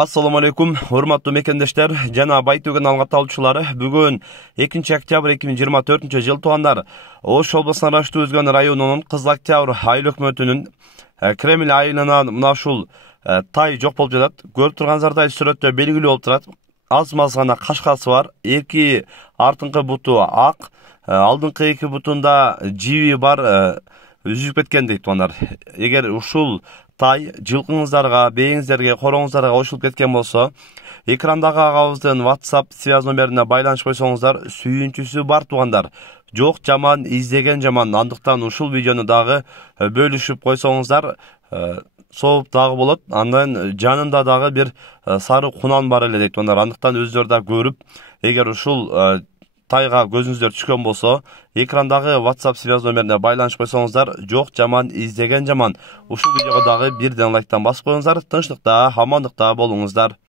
Assalamu alaikum, hurmattуу mekендештер жана Байтөгөн алгат алуучулары. Бүгүн 2 октябрь 2024 жыл туугандар. Ош облусунун Рашты өзгөн районунун Кызыл Октябрь айыл өкмөтүнүн Кремль айылынан мына ушул тай жок болуп жатат. Көрүп турганыңыздардай сүрөттө белгилүү болуп турат. Аз маз гана кашкасы бар. Эки артыңкы буту ак, алдыңкы эки бутунда жиби бар, үзүп кеткен дейт туугандар. Эгер ушул тай жылкыңыздарга, бээңиздерге, короңуздарга кошулуп кеткен болсо, экрандагы агабыздын WhatsApp связь номерине байланыш койсоңуздар, сүйүнчүсү бар туугандар. Жок жаман издеген жаман. Андыктан ушул видеону дагы бөлүшүп койсоңуздар, сооп дагы болот. Андан жанында дагы бир сары кунан бар эле дейт туугандар. Андыктан өздөрү да көрүп, эгер ушул тайга көзүңүздөр түшкөн болсо, экрандагы WhatsApp связь номерине байланыш койсоңуздар, жок жаман издеген жаман. Ушул видеого дагы бирден лайктан басып коюңуздар. Тынчтыкта, амандыкта болуңуздар.